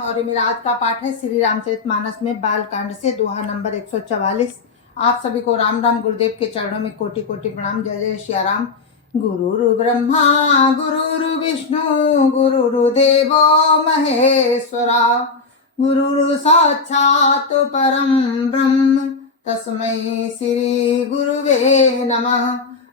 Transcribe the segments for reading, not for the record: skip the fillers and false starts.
और ये मेरा आज का पाठ है श्री रामचरितमानस में बालकांड से दोहा नंबर 144। आप सभी को राम राम। गुरुदेव के चरणों में कोटि कोटि प्रणाम। जय जय श्री राम। गुरुरु ब्रह्मा गुरुरु विष्णु गुरुरु देवो महेश्वरा गुरुरु साक्षात् परम ब्रह्म तस्मै श्री गुरुवे नमः।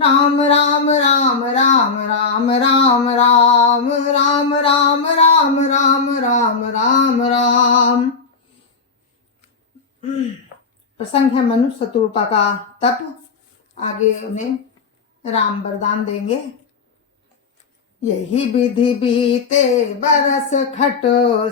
राम राम राम राम राम राम राम राम राम राम राम राम राम राम। प्रसंग है मनु शत्रुपा का तप। आगे उन्हें राम वरदान देंगे। यही विधि बीते बरस खट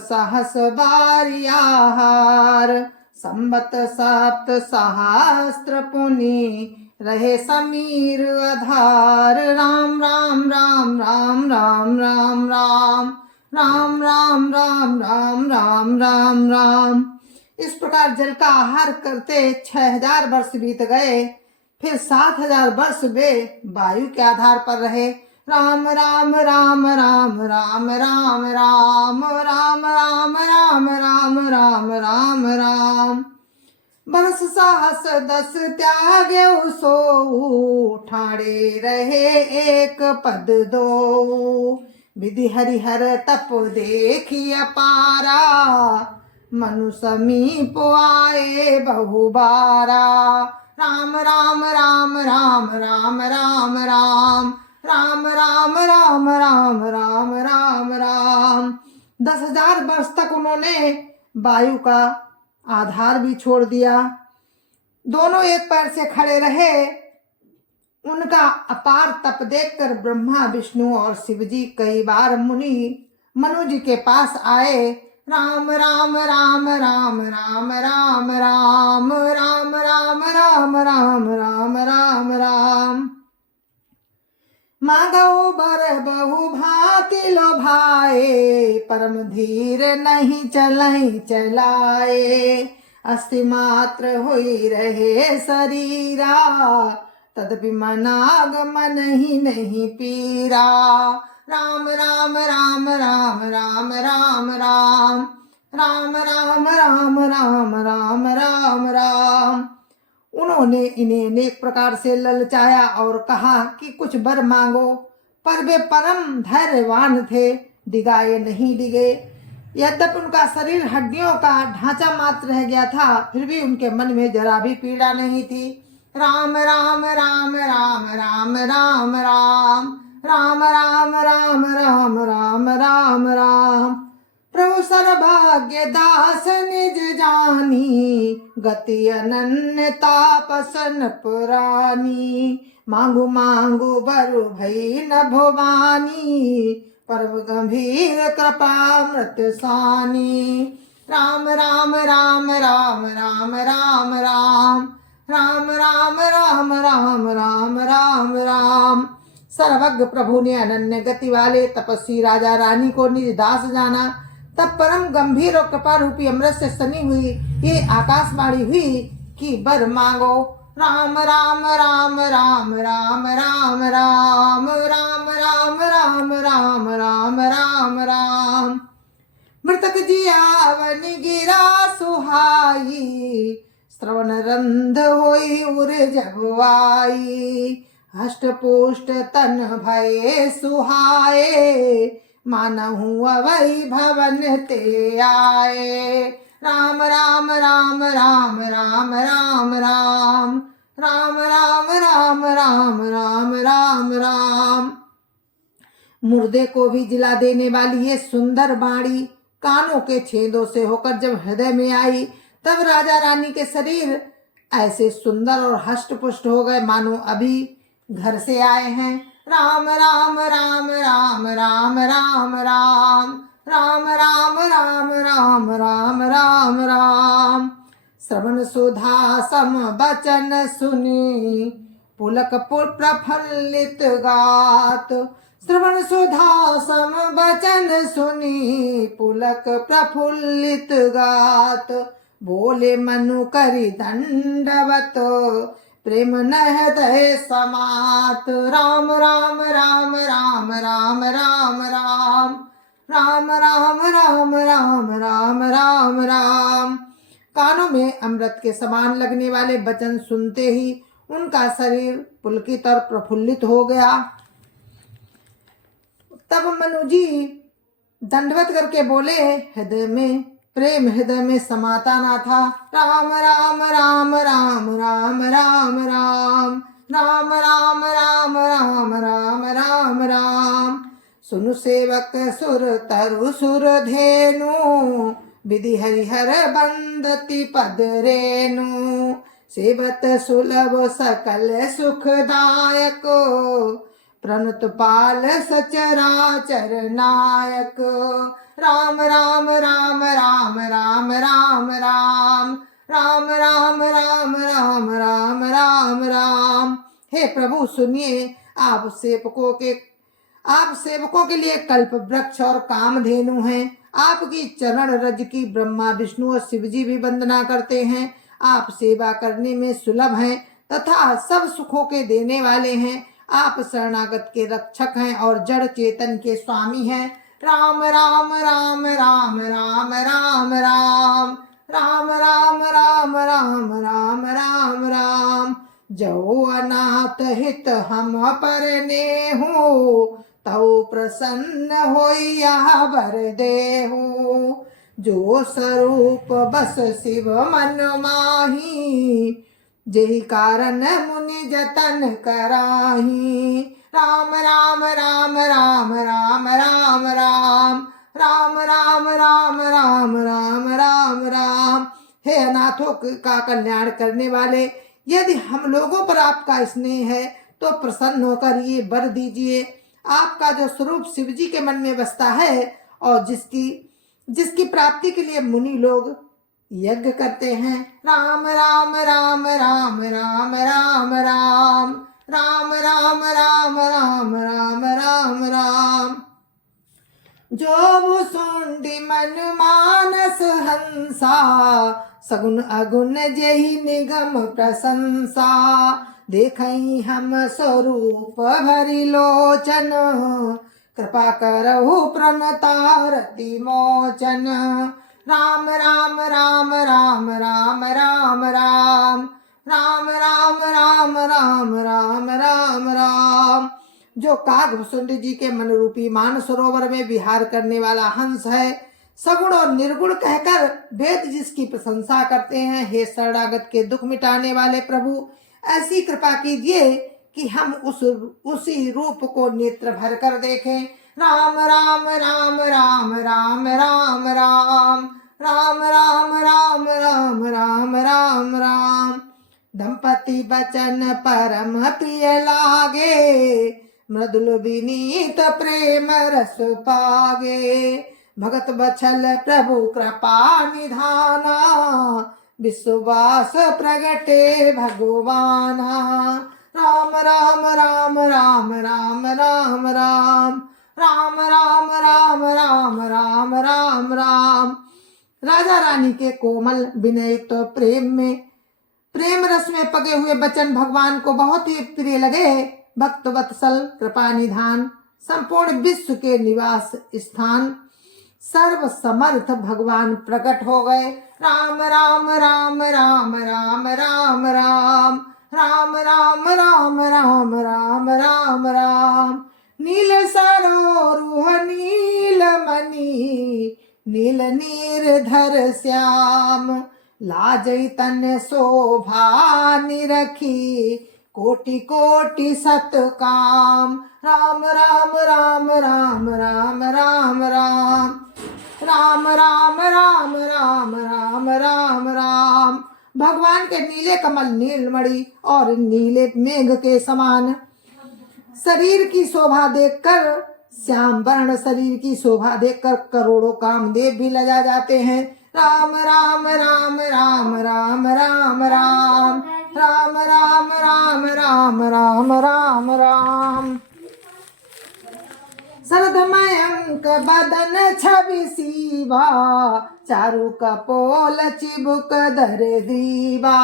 सहस बारी आहार संबत सप्त सहस्त्र पुनि रहे समीर आधार। राम राम राम राम राम राम राम राम राम राम राम राम राम राम। इस प्रकार जल का आहार करते 6000 वर्ष बीत गए। फिर 7000 वर्ष वे वायु के आधार पर रहे। राम राम राम राम राम राम राम राम राम राम राम राम राम राम। बरस सहस 10 त्यागे सो ठाड़े रहे एक पद दो। विधि हरिहर तप देखी अपारा मनु समीप आए बहुबारा। राम राम राम राम राम राम राम राम राम राम राम राम राम राम। 10,000 वर्ष तक उन्होंने वायु का आधार भी छोड़ दिया। दोनों एक पैर से खड़े रहे। उनका अपार तप देखकर ब्रह्मा विष्णु और शिव जी कई बार मनु जी के पास आए। राम राम राम राम राम राम राम राम राम राम राम राम राम राम। मांगो बर बहु भांति लो भाए परम धीर नहीं चलाई चलाए। अस्थि मात्र हुई रहे शरीरा तदपि मनागमन ही नहीं पीरा। राम राम राम राम राम राम राम राम राम राम राम राम राम राम। उन्होंने इन्हें अनेक प्रकार से ललचाया और कहा कि कुछ वर मांगो, पर वे परम धैर्यवान थे, डिगाए नहीं डिगे। यद्यपि उनका शरीर हड्डियों का ढांचा मात्र रह गया था, फिर भी उनके मन में जरा भी पीड़ा नहीं थी। राम राम राम राम राम राम राम राम राम राम राम राम राम राम। प्रभु सर्वभाग्य दास निज जानी गति अनन्य तापसन पुरानी। मांगू मांगू बरु भई न भवानी परम गंभीर कृपा मृत्यु सानी। राम राम राम राम राम राम राम राम राम राम राम राम राम राम। सर्वज्ञ प्रभु ने अनन्य गति वाले तपस्वी राजा रानी को निज दास जाना। तब परम गंभीर और कृपा रूपी अमृत से सनी हुई ये आकाशवाणी हुई कि वर मांगो। राम राम राम राम राम राम राम राम राम राम राम राम राम राम। मृतक जियावन गिरा सुहाई श्रवण रंध होई उर जगवाई। हष्ट पुष्ट तन भये सुहाए मानहु अवै भवन ते आए। राम राम राम राम राम राम राम राम राम राम राम राम राम राम। मुर्दे को भी जिला देने वाली ये सुंदर बाणी कानों के छेदों से होकर जब हृदय में आई, तब राजा रानी के शरीर ऐसे सुंदर और हष्ट पुष्ट हो गए मानो अभी घर से आए हैं। राम राम राम राम राम राम राम राम राम राम राम राम राम राम। श्रवण सुधा सम बचन सुनी पुलक प्रफुल्लित गात। श्रवण सुधा सम बचन सुनी पुलक प्रफुल्लित गात। बोले मनु करि दंडवत प्रेम नहृदय समात। राम राम राम राम राम राम राम राम राम राम राम राम कानों में अमृत के समान लगने वाले वचन सुनते ही उनका शरीर पुलकित और प्रफुल्लित हो गया। तब मनु जी दंडवत करके बोले, हृदय में समाता ना था। राम राम राम राम राम राम राम राम राम राम राम राम राम राम। सुनु सेवक सुर तरु सुर धेनु, विधि हरिहर बंदति पद रेनु। सेवत सुलभ सकल सुखदायक, प्रणत पाल सचराचर नायक। राम राम राम राम राम राम राम राम राम राम राम राम राम राम। हे प्रभु सुनिए, आप सेवकों के लिए कल्प वृक्ष और कामधेनु हैं। आपकी चरण रज की ब्रह्मा विष्णु और शिव जी भी वंदना करते हैं। आप सेवा करने में सुलभ हैं तथा सब सुखों के देने वाले हैं। आप शरणागत के रक्षक हैं और जड़ चेतन के स्वामी हैं। राम राम राम राम राम राम राम राम राम राम राम राम राम राम। जो अनाथ हित हम पर नेहु, तौ प्रसन्न होइया वर देहु। जो स्वरूप बस शिव मन माही, जेहि कारण मुनि जतन कराही। राम राम राम राम राम राम राम राम राम राम राम राम राम राम। हे अनाथों का कल्याण करने वाले, यदि हम लोगों पर आपका स्नेह है तो प्रसन्न होकर ये वर दीजिए। आपका जो स्वरूप शिव जी के मन में बसता है और जिसकी प्राप्ति के लिए मुनि लोग यज्ञ करते हैं। राम राम राम राम राम राम राम राम राम राम राम राम राम राम। जो भुसुंडी मन मानस हंसा, सगुन अगुन जेहि निगम प्रशंसा। देखई हम स्वरूप भरि लोचन, कृपा करहु प्रणतारति मोचन। राम राम राम राम राम राम राम राम राम राम राम राम राम राम। जो कागभूषुंड जी के मन रूपी मान सरोवर में विहार करने वाला हंस है, सगुण और निर्गुण कहकर वेद जिसकी प्रशंसा करते हैं। हे शरणागत के दुख मिटाने वाले प्रभु, ऐसी कृपा कीजिए कि हम उसी रूप को नेत्र भर कर देखें। राम राम राम राम राम राम राम राम राम राम राम राम राम राम। दंपति बचन परम प्रिय लागे, मृदुल विनीत प्रेम रस पागे। भगत बछल प्रभु कृपा निधाना, विश्वास प्रगटे भगवाना। राम राम राम राम राम राम राम राम राम राम राम राम राम राम। राजा रानी के कोमल विनयित प्रेम रस में पगे हुए वचन भगवान को बहुत ही प्रिय लगे। भक्त वत्सल कृपा निधान, संपूर्ण विश्व के निवास स्थान, सर्व समर्थ भगवान प्रकट हो गए। राम राम राम राम राम राम राम राम राम राम राम राम राम राम। नील सरोरुह नील मणि, नील नीरधर श्याम। लाजई तन शोभा निरखी, कोटि कोटि सत काम। राम राम राम राम राम राम राम राम राम राम राम राम राम राम। भगवान के नीले कमल नीलमणि और नीले मेघ के समान शरीर की शोभा देखकर, श्याम वर्ण शरीर की शोभा देखकर करोड़ों कामदेव भी लजा जाते हैं। राम राम राम राम राम राम राम राम राम राम राम राम राम राम। शरदमयंक बदन छवि सीवा, चारु कपोल चिबुक धर दीवा।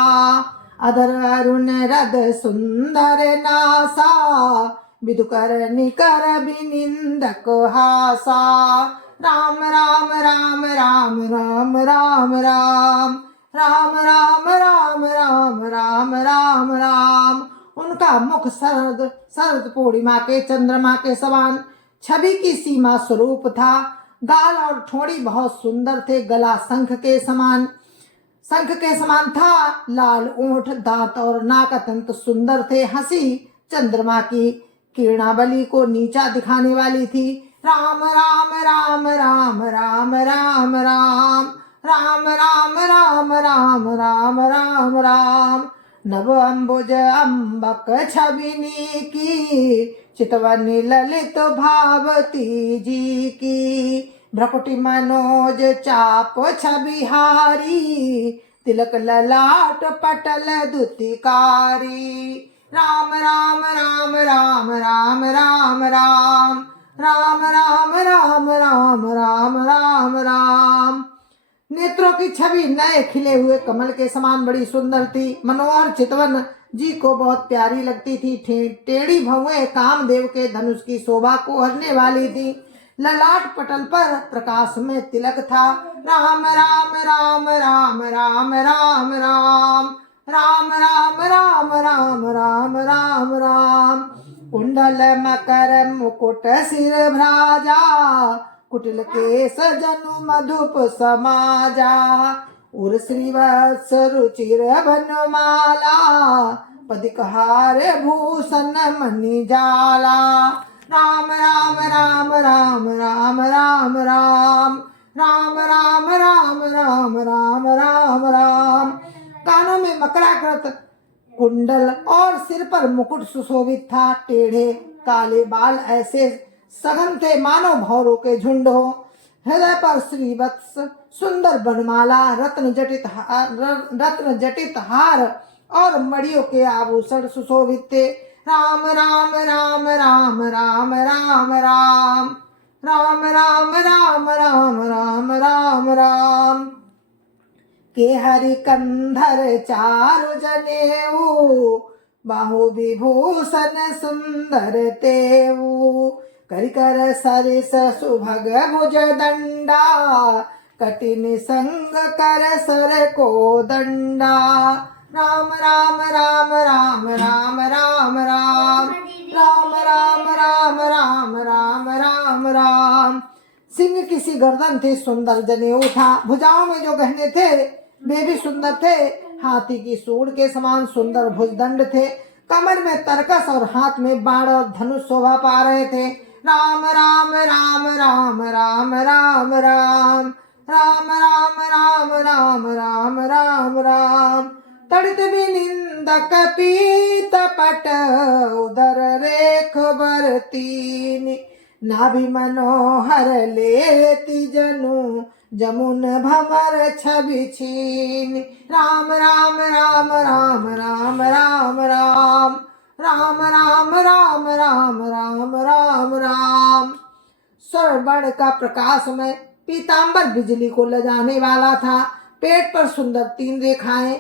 अधर अरुण रद सुंदर नासा, विदुकर निकर बिनिंदक हासा। राम राम राम राम राम राम राम राम राम राम राम राम राम राम। उनका मुख शरद शरद पूर्णिमा के चंद्रमा के समान छवि की सीमा स्वरूप था। गाल और ठोड़ी बहुत सुंदर थे, गला शंख के समान था। लाल ओंठ, दांत और नाक अत्यंत सुंदर थे। हंसी चंद्रमा की किरणावली को नीचा दिखाने वाली थी। राम राम राम राम राम राम राम राम राम राम राम राम राम राम। नव अम्बुज अम्बक छबिनी की, चितवनी ललित भावती जी की। भ्रकुटी मनोज चाप छबिहारी, तिलक ललाट पटल दुतिकारी। राम राम राम राम राम राम राम राम राम राम राम राम राम राम। नेत्रों की छवि नए खिले हुए कमल के समान बड़ी सुंदर थी। मनोहर चितवन जी को बहुत प्यारी लगती थी। टेढ़ी भौएं कामदेव के धनुष की शोभा को हरने वाली थी। ललाट पटल पर प्रकाश में तिलक था। राम राम राम राम राम राम राम राम राम राम राम राम राम राम। कुंडल मकर मुकुट सिर भ्राजा, कुटिल केस जनु मधुप समाजा। उर श्रीवत्स रुचिर बनमाला, पदिकहार भूषण मणि जाला। राम राम राम राम राम राम राम राम राम राम राम राम राम राम। कानों में मकराकृत कुंडल और सिर पर मुकुट सुशोभित था। टेढ़े काले बाल ऐसे सघन थे मानो भौरों के झुंड हो। हृदय पर श्रीवत्स सुंदर बनमाला, रत्न जटित हार और मणियों के आभूषण सुशोभित थे। राम राम राम राम राम राम राम राम राम राम राम राम राम राम। के हरि कंधर चारु जनेऊ, बाहु विभूषण सुंदर तेऊ। करिकर सरिस सुभग भुज दंडा, कटिन संग कर सर को दंडा। राम राम राम राम राम राम राम राम राम राम राम राम राम राम। सिंह की सी गर्दन थी, सुंदर जनेऊ था। भुजाओं में जो गहने थे वे भी सुंदर थे। हाथी की सूंड के समान सुंदर भुजदंड थे। कमर में तरकस और हाथ में बाण और धनुष शोभा पा रहे थे। राम राम राम राम राम राम राम राम राम राम राम राम राम राम। तड़ित विनिंदक पीत पट, उदर रेख बरतीन। नाभि मनोहर लेति जनु, जमुन भमर छवि छीन। राम राम राम राम राम राम राम राम राम राम राम राम राम राम। स्वर्ण का प्रकाश में पीतांबर बिजली को लजाने वाला था। पेट पर सुंदर 3 रेखाएं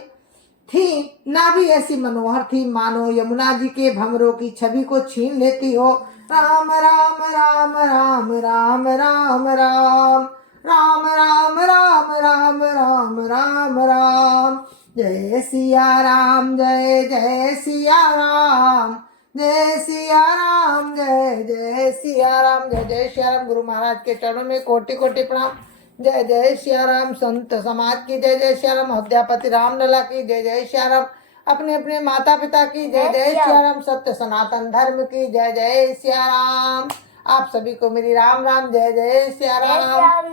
थी। नाभि ऐसी मनोहर थी मानो यमुना जी के भंवरों की छवि को छीन लेती हो। राम राम राम राम राम राम राम राम राम राम राम राम राम राम। जय सिया राम, जय जय सिया राम, जय सिया राम, जय जय सिया राम। जय जय सिया राम। गुरु महाराज के चरणों में कोटि कोटि प्रणाम। जय जय सिया राम। संत समाज की जय जय सिया राम। अयोध्यापति रामलला की जय जय सिया राम। अपने अपने माता पिता की जय जय सिया राम। सत्य सनातन धर्म की जय जय सिया राम। आप सभी को मेरी राम राम, जय जय सिया राम।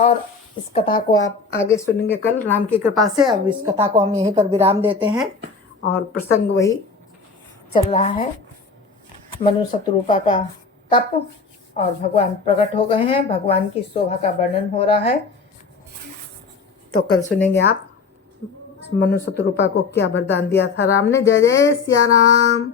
और इस कथा को आप आगे सुनेंगे कल राम की कृपा से। अब इस कथा को हम यहीं पर विराम देते हैं। और प्रसंग वही चल रहा है, मनु शत्रुपा का तप, और भगवान प्रकट हो गए हैं। भगवान की शोभा का वर्णन हो रहा है। तो कल सुनेंगे आप मनु शत्रुपा को क्या वरदान दिया था राम ने। जय जय सिया राम।